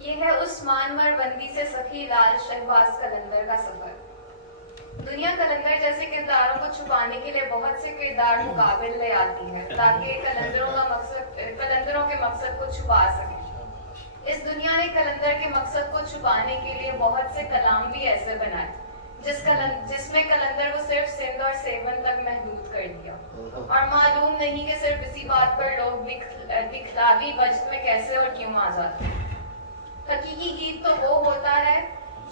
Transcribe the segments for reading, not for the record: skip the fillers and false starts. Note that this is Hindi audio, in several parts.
ये है उस्मान मरबंदी से सखी लाल शहबाज कलंदर का सफर। दुनिया कलंदर जैसे किरदारों को छुपाने के लिए बहुत से किरदार मुकाबिल ले आती है ताकि कलंदरों के मकसद को छुपा सके। इस दुनिया ने कलंदर के मकसद को छुपाने के लिए बहुत से कलाम भी ऐसे बनाए जिसमें कलंदर को सिर्फ सिंध और सेवन तक महदूद कर दिया। और मालूम नहीं कि सिर्फ इसी बात पर लोग दिखलावी वजह में कैसे और क्यों आ जाते हैं। हकीकी गीत तो वो होता है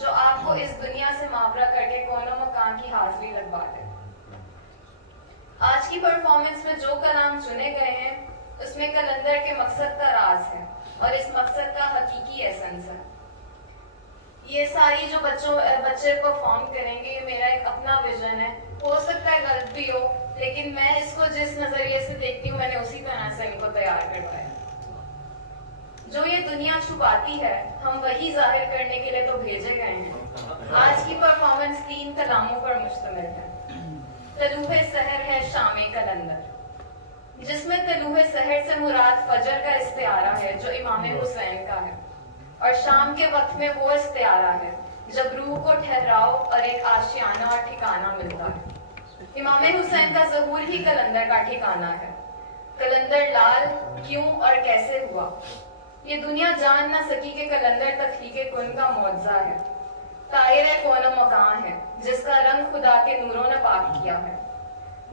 जो आपको इस दुनिया से मावरा करके कोनो मकान की हाजिरी लगवा दे। आज की परफॉर्मेंस में जो कलाम चुने गए हैं उसमें कलंदर के मकसद का राज है और इस मकसद का हकीकी एसेंस है। ये सारी जो बच्चे परफॉर्म करेंगे ये मेरा एक अपना विजन है। हो सकता है गलत भी हो, लेकिन मैं इसको जिस नजरिए से देखती हूँ मैंने उसी तरह से इनको तैयार करवाया। जो ये दुनिया छुपाती है हम वही जाहिर करने के लिए तो भेजे गए हैं। आज की परफॉर्मेंस 3 कलामों पर मुश्तमिल है। तलूहे सहर है शाम कलंदर, जिसमें तलूहे सहर से मुराद फजर का इस्तिआरा है जो इमाम हुसैन का है, और शाम के वक्त में वो इस्तिआरा है जब रूह को ठहराव और एक आशियाना और ठिकाना मिलता है। इमाम हुसैन का ज़हूर ही कलंदर का ठिकाना है। कलंदर लाल क्यों और कैसे हुआ ये दुनिया जान ना सकी कि कलंदर तख्लीके कुन का मौजज़ा है। तायरे कौनो मकान है जिसका रंग खुदा के नूरों ने पाक किया है।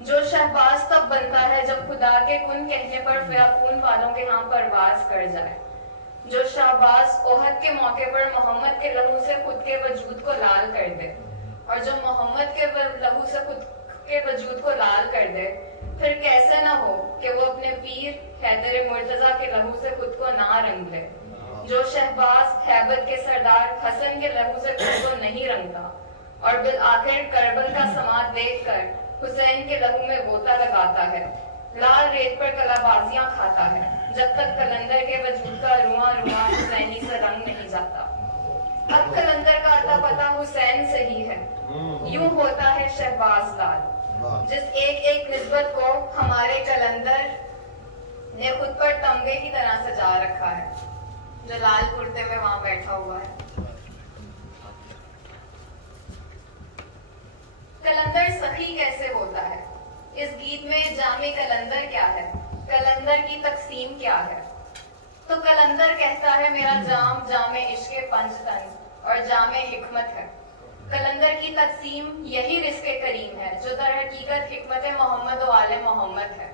जो शहबाज तब बनता है जब खुदा के कुन कहने पर फ़याकून वालों के यहाँ परवाज कर जाए। जो शहबाज ओहद के मौके पर मोहम्मद के लहू से खुद के वजूद को लाल कर दे, और जो मोहम्मद के लहू से खुद के वजूद को लाल कर दे, फिर कैसे ना हो कि वो अपने पीर हैदर मुर्तजा के लहू से खुद को ना रंग ले। जो शहबाज हैबत के सरदार हसन के लहू से खुद को नहीं रंगता और बिल आखिर करबल का समाद देखकर हुसैन के लहू में गोता लगाता है, लाल रेत पर कलाबाजियां खाता है, जब तक कलंदर के वजूद का रुआ रुआ हुसैनी से रंग नहीं जाता। अब कलंदर का अता पता हुसैन से ही है। यूं होता है शहबाज लाल, जिस एक एक निस्बत को हमारे कलंदर ने खुद पर तमगे की तरह सजा रखा है, जो लाल कुर्ते में वहां बैठा हुआ है। कलंदर सखी कैसे होता है? इस गीत में जामे कलंदर क्या है, कलंदर की तकसीम क्या है? तो कलंदर कहता है मेरा जाम जामे इश्क़े पंचतंज और जामे हिकमत है। कलंदर की तकसीम यही रिस्के करीम है जो दर हकीकत हिकमत मोहम्मद व आले मोहम्मद है।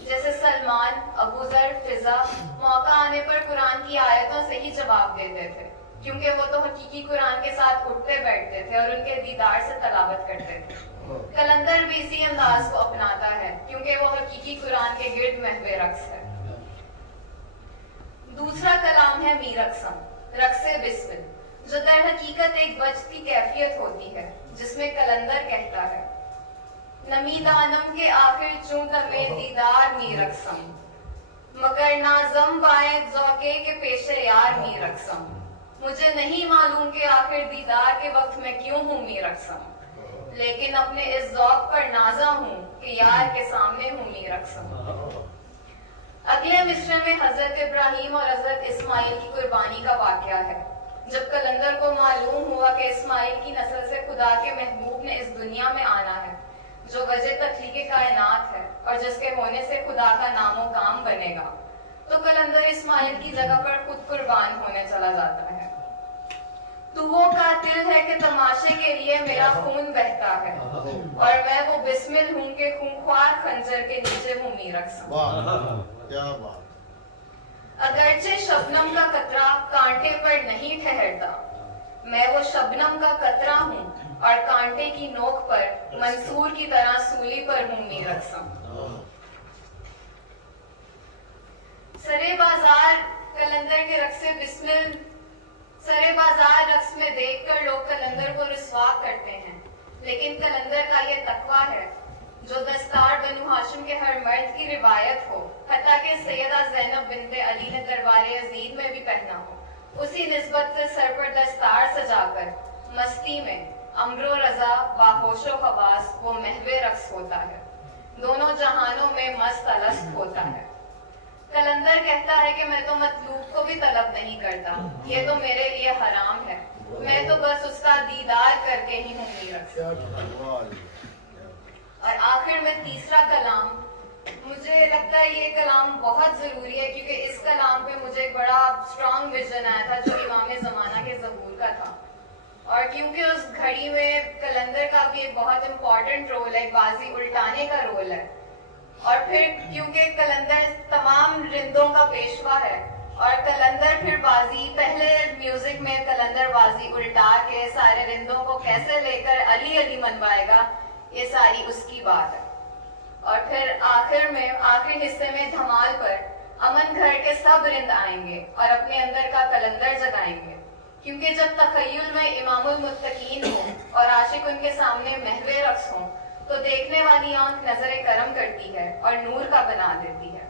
जैसे सलमान, अबूजर, फिजा मौका आने पर कुरान की आयतों से ही जवाब देते थे, क्योंकि वो तो हकीकी कुरान के साथ उठते बैठते थे और उनके दीदार से तलावत करते थे। कलंदर भी इसी अंदाज को अपनाता है क्योंकि वो हकीकी कुरान के गिर्द महवे रक्स है। दूसरा कलाम है मीर रक्सम, रक्से बिस्मिल, जो दर हकीकत एक वज्द की कैफियत होती है, जिसमें कलंदर कहता है नमी दानम के आखिर चूं तमे दीदार मीर रक्सम, मगर नाजम बाए ज़ौके के पेशे यार मीर रक्सम। मुझे नहीं मालूम कि आखिर दीदार के वक्त में क्यों हूँ मीर रक्सम, लेकिन अपने इस ज़ौक पर नाजा हूँ कि यार के सामने हूँ मीर रक्सम। अगले मिसरे में हजरत इब्राहिम और हजरत इस्माइल की कुर्बानी का वाकया है। जब कलंदर को मालूम हुआ कि इस्माइल की नस्ल से खुदा के महबूब ने इस दुनिया में आना है, जो वजह तख्लीक़े कायनात है और जिसके होने से खुदा का नामो काम बनेगा, तो कलंदर इस्माइल की जगह पर खुद कुर्बान होने चला जाता है। तू वो कातिल है कि तमाशे के लिए मेरा खून बहता है, और मैं वो बिस्मिल हूँ कि खूंखार खंजर के नीचे हूँ मीर रक्सम। क्या बात। अगरचे शबनम का कतरा कांटे पर नहीं ठहरता, मैं वो शबनम का कतरा हूँ और कांटे की नोक पर मंसूर की तरह सूली पर हूँ मीर रक्सम। सरे बाजार कलंदर के रक्से बिस्मिल, सरे बाजार रक्स में देखकर लोग कलंदर को रुस्वा करते हैं, लेकिन कलंदर का ये तकवा है जो दस्तार बनु हाशिम के हर मर्द की रिवायत हो, हत्ता कि सैयदा ज़ैनब बिन्ते अली ने दरबार यज़ीद में भी पहना हो। उसी निस्बत से सर पर दस्तार सजाकर मस्ती में अमरो रजा बाहोशो हवास वो महवे रक्स होता है, दोनों जहानों में मस्त अलस्त होता है। कलंदर कहता है कि मैं तो मतलूब को भी तलब नहीं करता, ये तो मेरे लिए हराम है, मैं तो बस उसका दीदार करके ही हूँ मीरत। और आखिर में तीसरा कलाम, मुझे लगता है ये कलाम बहुत जरूरी है, क्योंकि इस कलाम पे मुझे एक बड़ा स्ट्रॉन्ग विजन आया था जो इमाम ज़माना के ज़बूर का था। और क्योंकि उस घड़ी में कलंदर का भी एक बहुत इम्पोर्टेंट रोल है, बाजी उल्टाने का रोल है, और फिर क्योंकि कलंदर तमाम रिंदों का पेशवा है, और कलंदर फिर बाजी, पहले म्यूजिक में कलंदर बाजी उल्टा के सारे रिंदों को कैसे लेकर अली अली मनवाएगा, ये सारी उसकी बात है। और फिर आखिर में, आखिरी हिस्से में धमाल पर अमन घर के सब रिंद आएंगे और अपने अंदर का कलंदर जगाएंगे, क्योंकि जब तखय्युल में इमामुल मुत्तकीन हो और आशिक उनके सामने महवे रक्स हो, तो देखने वाली आंख नजरे करम करती है और नूर का बना देती है।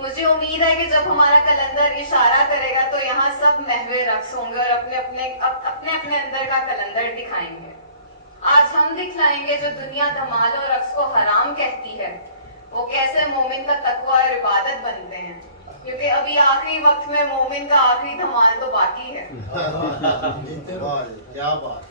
मुझे उम्मीद है कि जब हमारा कलंदर इशारा करेगा तो यहाँ सब महवे रक्स होंगे और अपने अपने अंदर का कलंदर दिखाएंगे। आज हम दिखलाएंगे जो दुनिया धमाल और रक्स को हराम कहती है, वो कैसे मोमिन का तकवा और इबादत बनते हैं, क्योंकि अभी आखिरी वक्त में मोमिन का आखिरी धमाल तो बाकी है। क्या बात।